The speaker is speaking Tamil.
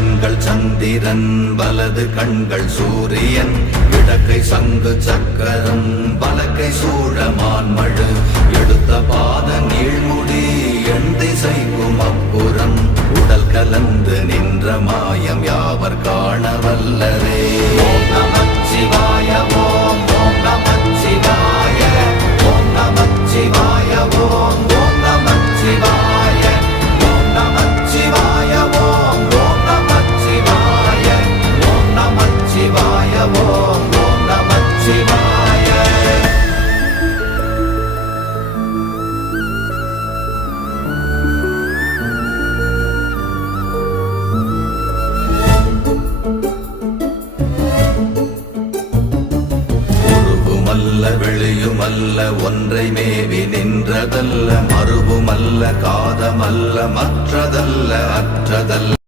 கண்கள் சந்திரன் வலது கண்கள் சூரியன் இடக்கை சங்கு சக்கரம் வலக்கை சூழமான் மழு எடுத்த பாத நீழ்முடி எண் திசைக்கும் அப்புறம் உடல் கலந்து நின்ற மாயம் யாவர் காண வல்லரே. ஓம் நமச்சிவாய ஓம் ஓம் நமச்சிவாய ஓம் நமச்சிவாய ஓம் ஓம் நமச்சிவாய ஓம் நமச்சிவாய ஓம் ஓம் நமச்சிவாய ஓம் நமச்சிவாய ஓம் ஓம் நமச்சிவாய. வெளியுமல்ல ஒன்றை மேவி நின்றதல்ல மறுவுமல்ல காதமல்ல மற்றதல்ல அற்றதல்ல